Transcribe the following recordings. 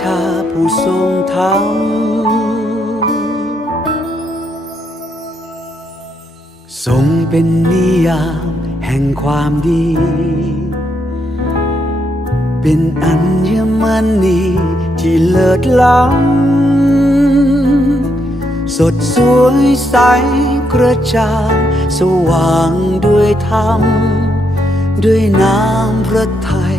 ชาผู้ทรงธรรมทรงเป็นนิยามแห่งความดี เป็นอัญมณีที่เลิศล้ำสดสวยใสกระจ่างสว่างด้วยธรรม ด้วยน้ำพระทัย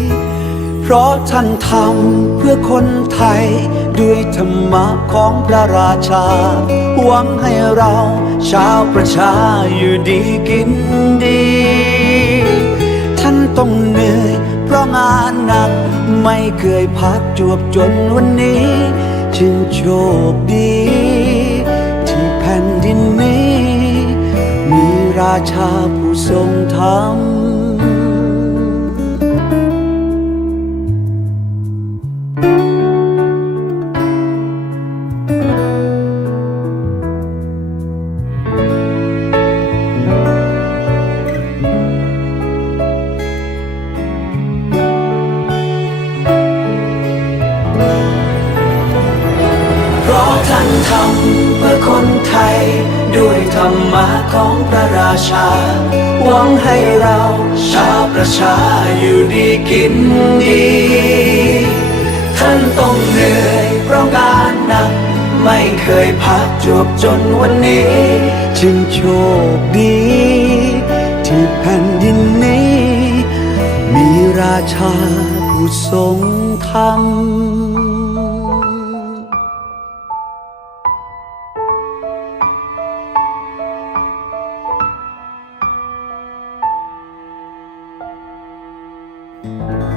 ราะท่านทำเพื่อคนไทย ด้วยธรรมะของพระราชา หวังให้เราชาวประชาอยู่ดีกินดี ท่านต้องเหนื่อยเพราะงานหนัก ไม่เคยพักจวบจนวันนี้ จึงโชคดี ที่แผ่นดินนี้ มีราชาผู้ทรงธรรมาะท่านทำเพื่อคนไทย ด้วยธรรมะของพระราชา หวังให้เราชาวประชาอยู่ดีกินดี ท่านต้องเหนื่อยเพราะงานหนัก ไม่เคยพักจวบจนวันนี้ จึงโชคดี ที่แผ่นดินนี้ มีราชาผู้ทรงธรรม เ